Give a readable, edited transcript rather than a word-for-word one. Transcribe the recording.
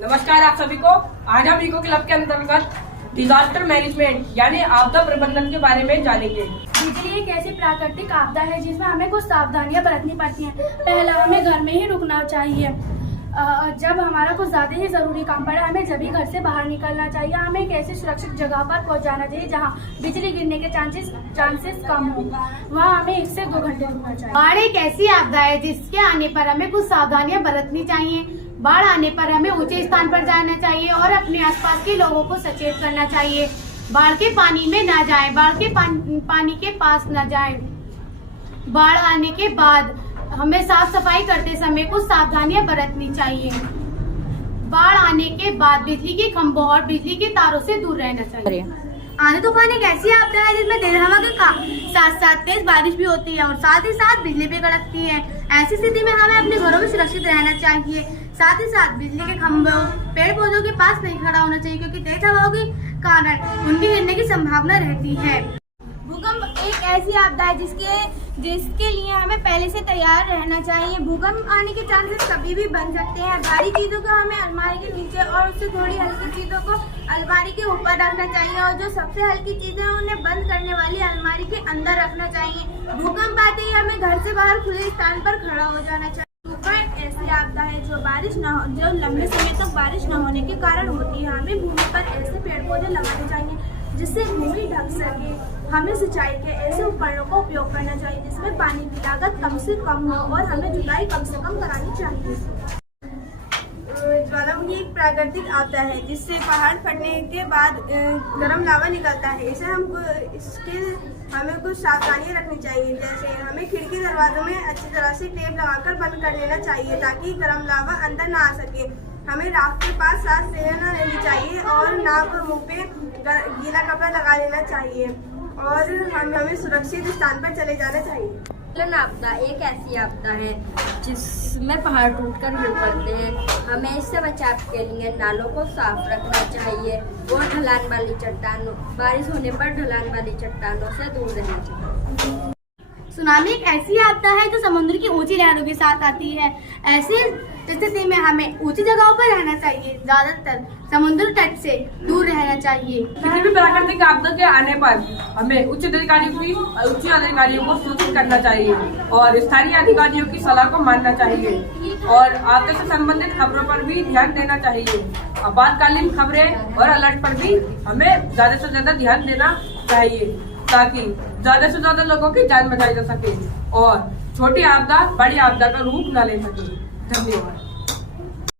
नमस्कार आप सभी को। आज हम इको क्लब के अंतर्गत डिजास्टर मैनेजमेंट यानी आपदा प्रबंधन के बारे में जानेंगे। बिजली एक ऐसी प्राकृतिक आपदा है जिसमें हमें कुछ सावधानियां बरतनी पड़ती हैं। पहला, हमें घर में ही रुकना चाहिए। जब हमारा कुछ ज़्यादा ही ज़रूरी काम पड़ा हमें जब ही घर से बाहर निकलना चाहिए। हमें एक ऐसी सुरक्षित जगह पर पहुंचाना चाहिए जहां बिजली गिरने के चांसेस कम हो। वहां हमें 1 से 2 घंटे रुकना चाहिए। बाढ़ एक ऐसी आपदा है जिसके आने पर हमें कुछ सावधानियां बरतनी चाहिए। बाढ़ आने पर हमें ऊंचे स्थान पर जाना चाहिए और अपने आसपास के लोगों को सचेत करना चाहिए। बाढ़ के पानी में ना जाएं, बाढ़ के पानी के पास न जाएं। बाढ़ आने के बाद हमें साफ सफाई करते समय कुछ सावधानियां बरतनी चाहिए। बाढ़ आने के बाद बिजली के खंभों और बिजली के तारों से दूर रहना चाहिए। आंधी तूफान एक ऐसी आपदा है जिसमें तेज हवा के साथ साथ तेज बारिश भी होती है और साथ ही साथ बिजली भी कड़कती है। ऐसी स्थिति में हमें अपने घरों में सुरक्षित रहना चाहिए। साथ ही साथ बिजली के खंभों, पेड़ पौधों के पास नहीं खड़ा होना चाहिए क्योंकि तेज हवाओं के कारण उनके गिरने की संभावना रहती है। भूकंप एक ऐसी आपदा है जिसके लिए हमें पहले से तैयार रहना चाहिए। भूकंप आने के चांसेस कभी भी बन सकते हैं। भारी चीजों को हमें अलमारी के नीचे और उससे थोड़ी हल्की चीजों को अलमारी के ऊपर रखना चाहिए और जो सबसे हल्की चीजें हैं उन्हें बंद करने वाली अलमारी के अंदर रखना चाहिए। भूकंप आते ही हमें घर से बाहर खुले स्थान पर खड़ा हो जाना चाहिए। भूकंप एक ऐसी आपदा है जो लंबे समय तक बारिश न होने के कारण होती है। हमें भूमि पर ऐसे पेड़ पौधे लगाने चाहिए जिससे भूमि ढक सके। हमें सिंचाई के ऐसे उपकरणों का उपयोग करना चाहिए जिसमें पानी की लागत कम से कम हो और हमें जुताई कम से कम करानी चाहिए। ज्वालामुखी एक प्राकृतिक आपदा है जिससे पहाड़ फटने के बाद गर्म लावा निकलता है। हमें कुछ सावधानियां रखनी चाहिए, जैसे हमें खिड़की दरवाजों में अच्छी तरह से टेप लगाकर बंद कर लेना चाहिए ताकि गर्म लावा अंदर ना आ सके। हमें राख के पास सांस लेना नहीं चाहिए और नाक और मुंह पे गीला कपड़ा लगा लेना चाहिए और हमें सुरक्षित स्थान पर चले जाना चाहिए। आपदा एक ऐसी आपदा है जिसमें पहाड़ टूटकर गिर पड़ते हैं। हमें इससे बचाव के लिए नालों को साफ रखना चाहिए और ढलान वाली चट्टानों, बारिश होने पर ढलान वाली चट्टानों से दूर रहना चाहिए। सुनामी एक ऐसी आपदा है जो समुद्र की ऊंची लहरों के साथ आती है। ऐसी स्थिति में हमें ऊंची जगहों पर रहना चाहिए। ज्यादातर समुद्र तट से दूर रहना चाहिए। किसी भी प्राकृतिक आपदा के आने पर हमें उच्च अधिकारियों को सूचित करना चाहिए और स्थानीय अधिकारियों की सलाह को मानना चाहिए और आपदा से संबंधित खबरों पर भी ध्यान देना चाहिए। आपातकालीन खबरें और अलर्ट पर भी हमें ज्यादा से ज्यादा ध्यान देना चाहिए ताकि ज्यादा से ज्यादा लोगों की जान बचाई जा सके और छोटी आपदा बड़ी आपदा का रूप न ले सके। धन्यवाद।